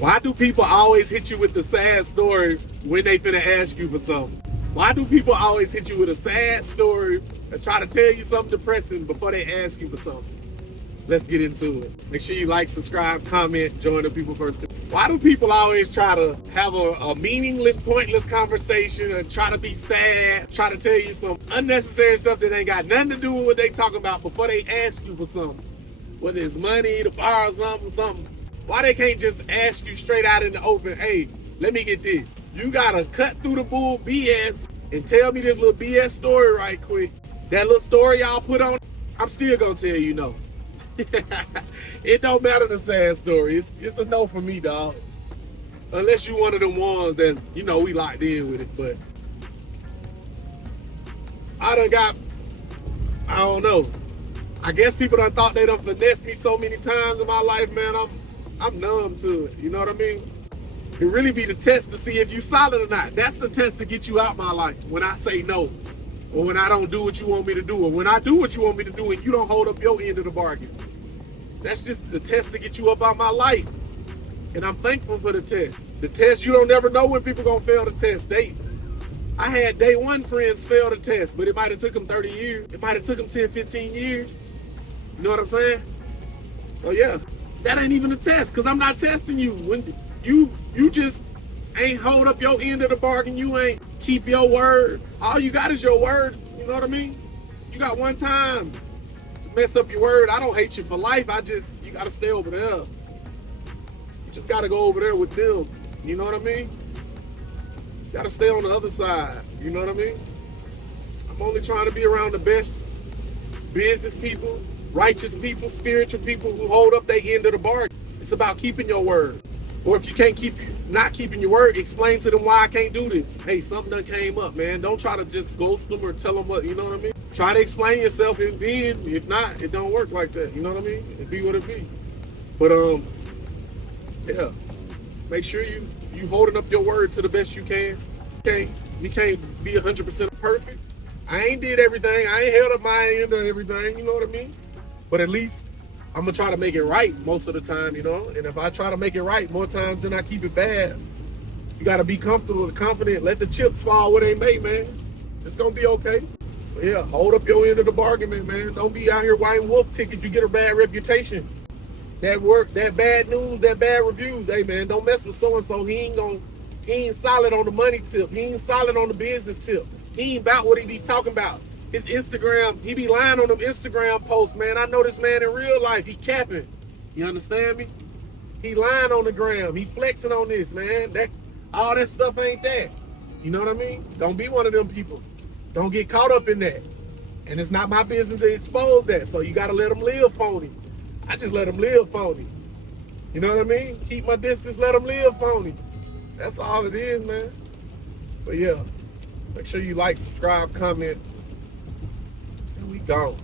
Why do people always hit you with the sad story when they finna ask you for something? Why do people always hit you with a sad story and try to tell you something depressing before they ask you for something? Let's get into it. Make sure you like, subscribe, comment, join the People First. Why do people always try to have a meaningless, pointless conversation and try to be sad, try to tell you some unnecessary stuff that ain't got nothing to do with what they talking about before they ask you for something? Whether it's money, to borrow something. Why they can't just ask you straight out in the open, hey, let me get this. You gotta cut through the bull BS and tell me this little BS story right quick. That little story y'all put on, I'm still gonna tell you no. It don't matter the sad story. It's a no for me, dog. Unless you one of them ones that, we locked in with it. But I don't know. I guess people done thought they done finessed me so many times in my life, man. I'm numb to it. You know what I mean? It really be the test to see if you solid or not. That's the test to get you out my life. When I say no, or when I don't do what you want me to do, or when I do what you want me to do and you don't hold up your end of the bargain. That's just the test to get you up out my life. And I'm thankful for the test. The test, you don't never know when people gonna fail the test. I had day one friends fail the test, but it might have took them 30 years. It might have took them 10, 15 years. You know what I'm saying? So yeah, that ain't even a test, because I'm not testing you. When you just ain't hold up your end of the bargain, you ain't keep your word. All you got is your word. You know what I mean? You got one time to mess up your word. I don't hate you for life. You gotta stay over there. You just gotta go over there with them. You know what I mean? You gotta stay on the other side. You know what I mean? I'm only trying to be around the best business people, righteous people, spiritual people who hold up their end of the bargain. It's about keeping your word. Or if you can't not keeping your word, explain to them why I can't do this. Hey, something done came up, man. Don't try to just ghost them or tell them what, you know what I mean? Try to explain yourself, and then if not, it don't work like that. You know what I mean? It be what it be. But yeah. Make sure you holding up your word to the best you can. You can't be 100% perfect. I ain't did everything. I ain't held up my end of everything. You know what I mean? But at least I'm gonna try to make it right most of the time, And if I try to make it right more times than I keep it bad, you gotta be comfortable and confident. Let the chips fall where they may, man. It's gonna be okay. But yeah, hold up your end of the bargain, man. Don't be out here whiting wolf tickets. You get a bad reputation. That bad news, that bad reviews. Hey, man, don't mess with so-and-so. He ain't solid on the money tip. He ain't solid on the business tip. He ain't about what he be talking about. His Instagram, he be lying on them Instagram posts, man. I know this man in real life. He capping. You understand me? He lying on the gram. He flexing on this, man. All that stuff ain't that. You know what I mean? Don't be one of them people. Don't get caught up in that. And it's not my business to expose that. So you got to let them live phony. I just let them live phony. You know what I mean? Keep my distance, let them live phony. That's all it is, man. But yeah, make sure you like, subscribe, comment, and we gone.